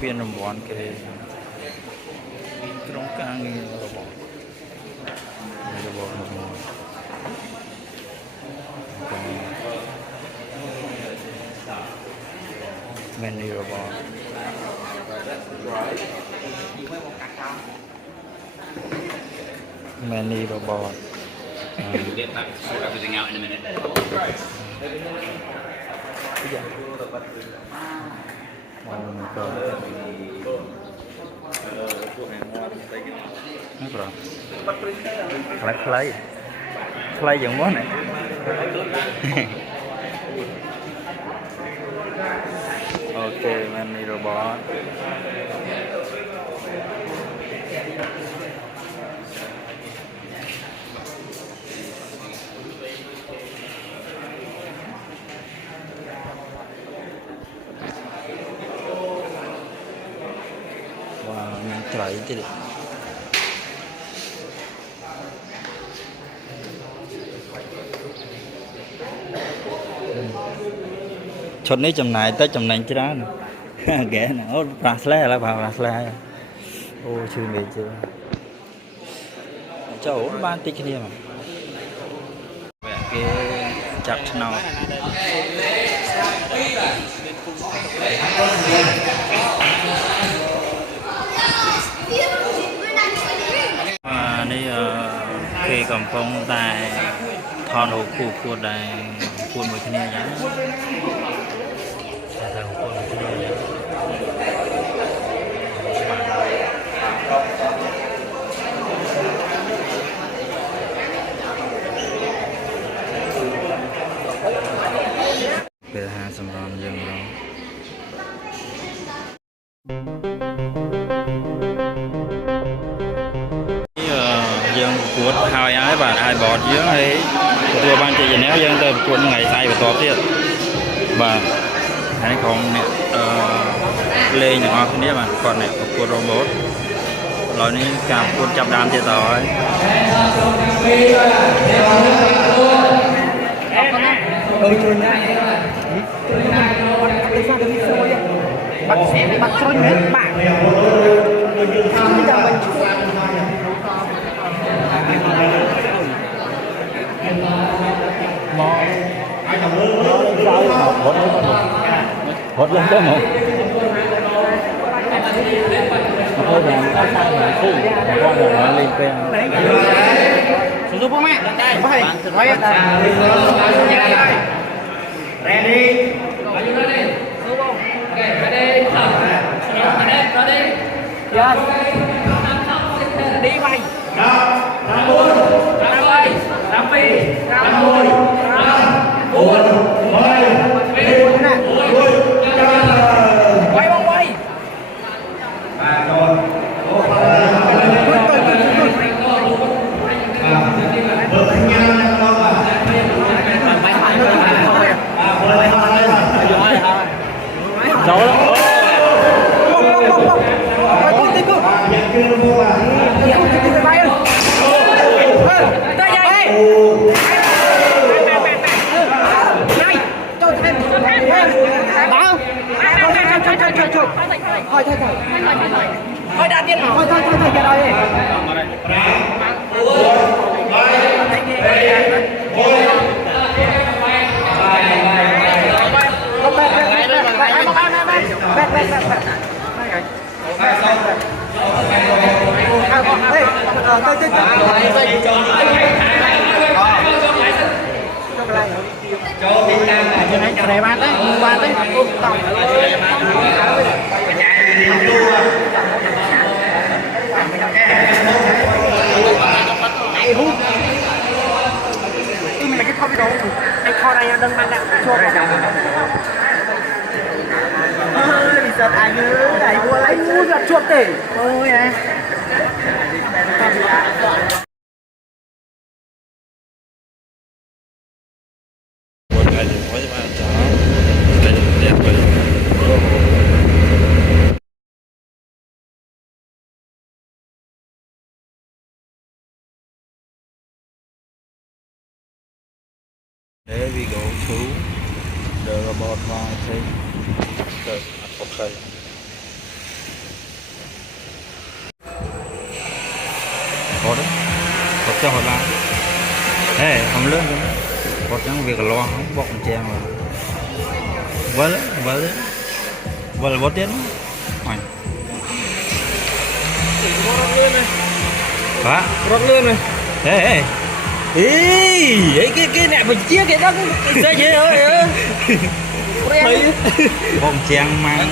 viên đồng bọn cái trong càng nghe robot robot many robot many robot We'll get back to sort everything out in a minute. Yeah. Clay giống món này. Ok, many robot. Wow, mình try itu deh. Chốt ní chầm này tới chầm này chứ đó nè. Ghẻ nè, ô Rasle là vào Rasle. Ô chưa mệt chưa. Chỗ ban tích kia mà. Vậy cái chặt nào. Đây khi cầm phong tại thon hồ cụ của đại cuốn một cái này nhá. Về hà sầm ròn dừng rồi. Dân cuốn hai ái và ai bọt dưới ấy tôi ban chỉ nếu dân tôi cuốn ngày say và to tiết và hay còn lên nhỏ cái này mà còn này có cuốn robot rồi ní cả cuốn chập đam thì rồi bắt trôi hết bạn hốt lên đó một thôi là tay là khu con là lên quen sử dụng bố mẹ đây phải nói ready yes đi mày năm bốn năm bảy năm phi năm mười năm bốn mười quay bông quay rồi thôi đạt tiền thôi cái đây cho đi ra cái này bán đấy mua bán đấy tổng mình là cái kho video anh kho này đừng mang lại cho bây giờ ai nhớ ai mua là chuột để thôi à There we go to the robot one thing. Okay. có đấy có cho họ làm ê không lớn nữa có chẳng việc lo không bọc che mà vâng là có tiền mày hả rót lươn này ê cái này phải chia cái đó cái gì ơi thấy bọc chèn mang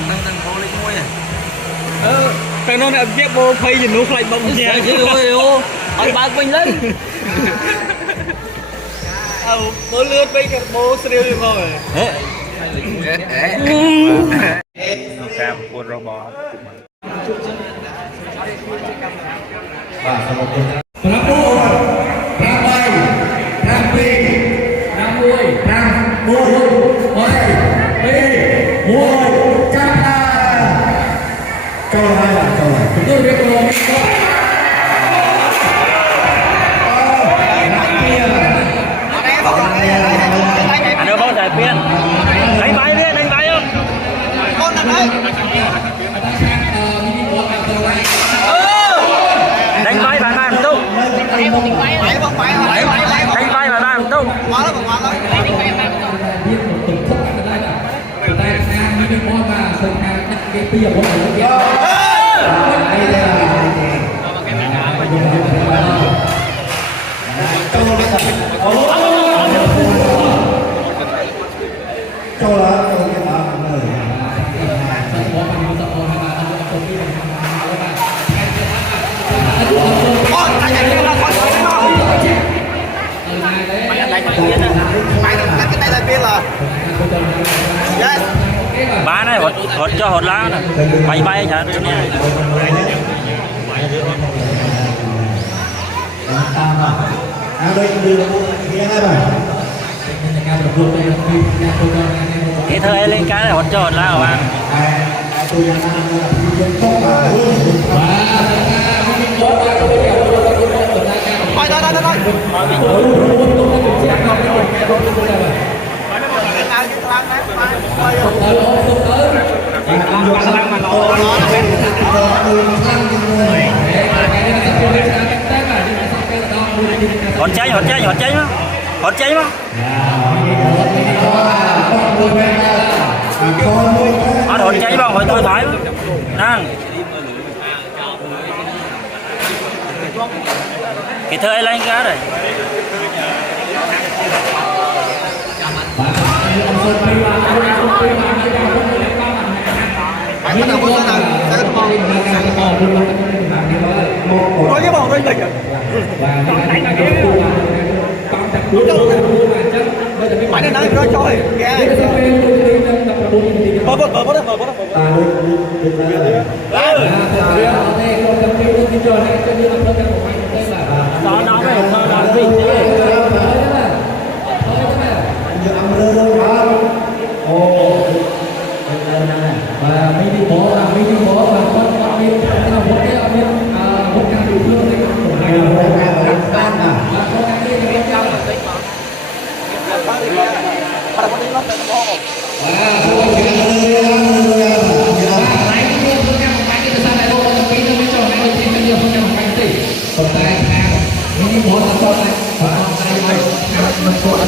thằng nó làm việc bố phây gì nó lại bông chè chứ ôi anh ba mình lên bố lươn bây giờ bố sriu rồi cam của robot ประตูพระใบพระปีพระมวยพระมวยไปปีมวยจับตาเจ้าอะไรล่ะเจ้าอะไรผมต้องเรียกร้องก็anh ơi bóng giải phiên đánh bay đi đánh bay không con đánh bay đánh bay bạn làm tung đánh bay bạn làm tung cho là tôi cái đó người ba này hột cho hột lá này bay bay chả cái này đây đưa nghe hai bài cái thơ lên cái này hột cho hột lá của bạn tôi đang tốt hột cháy má hột cháy má hột cháy bằng hột thôi thoải đang cái thơ lên cái này có cái bò đây mình phải nên nói cho chơi bớt nó phải bình và mấy đi bó và con đi cái nào bó cái ở bên một căn địa phương đấy của này là con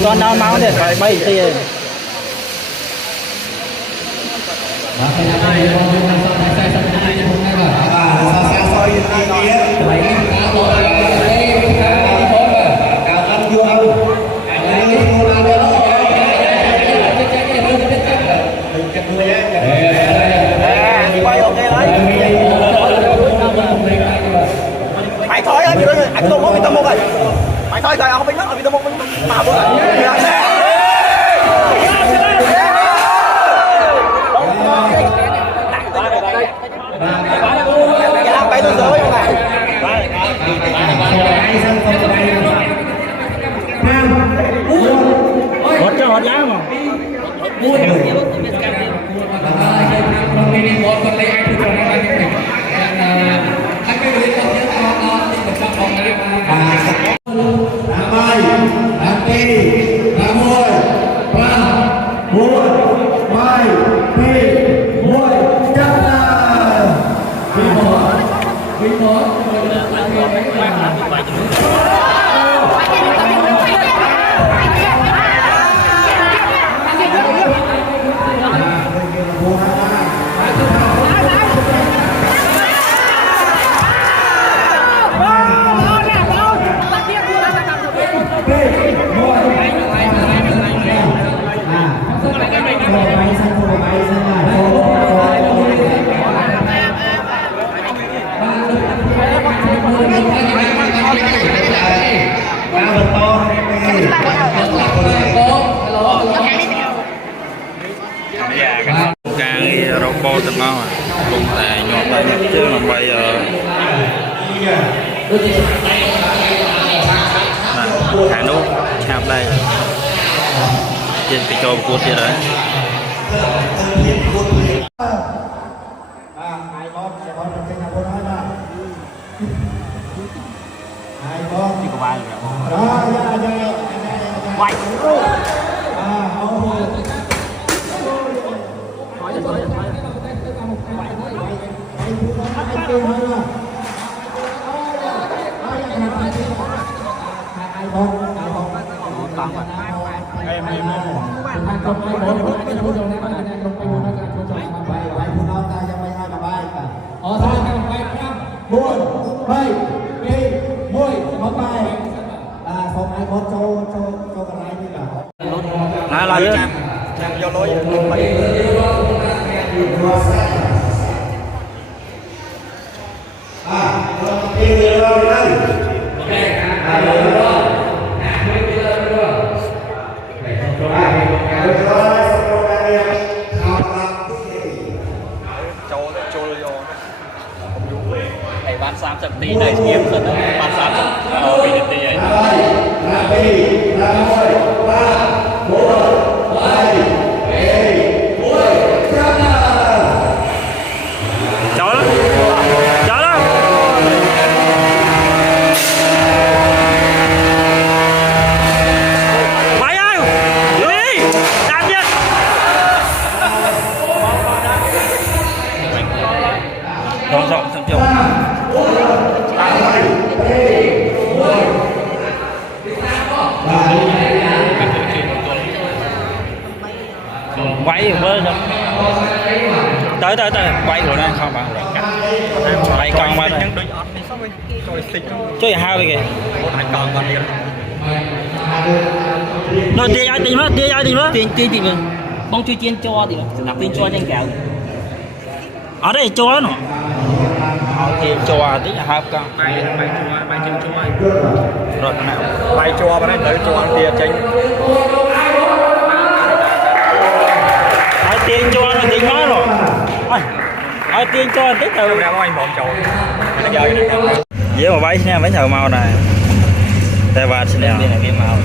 con đau máu để phải bay tiền mày thôi anh không có vitamin rồi mày thôi rồi không biết nó vitamin mà bữa bay từ dưới này hột cho hột lá mà Hãy subscribe cho kênh Ghiền Mì Gõ để không bỏ lỡ những video hấp dẫn. càng robot từng ngon à cùng tại nhọt đây chứ mà bây giờ thả nút chạm đây trên cái trò của kia đấy ai con sẽ có được cái nhà cô nói mà ai con chỉ có ba rồi đó quay là lại do lối Hey, bán 30 tí này kiếm rồi đó. Bán 30 vì được tí ấy. chó đó chó đó mày ơi đi đạp nhất rộng rộng xong chưa quay với tới quay rồi đang không bằng quay con qua đây chơi hai cái kìa rồi tiền ai tiền mất tiền thì mình bông chưa chiên cho thì đặt tiền cho trên kẹo ở đây cho nó tiền cho tí là hai con Bài chân chua. rồi cái nào bay cho vào đây tới cho ăn tiền chính ai tiền cho nó tiền nói rồi ai tiền cho tí từ nào anh bọn chậu nó giờ dễ mà bay nha mấy thợ màu này tay vạt xin em màu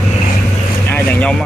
ai đàn nhông á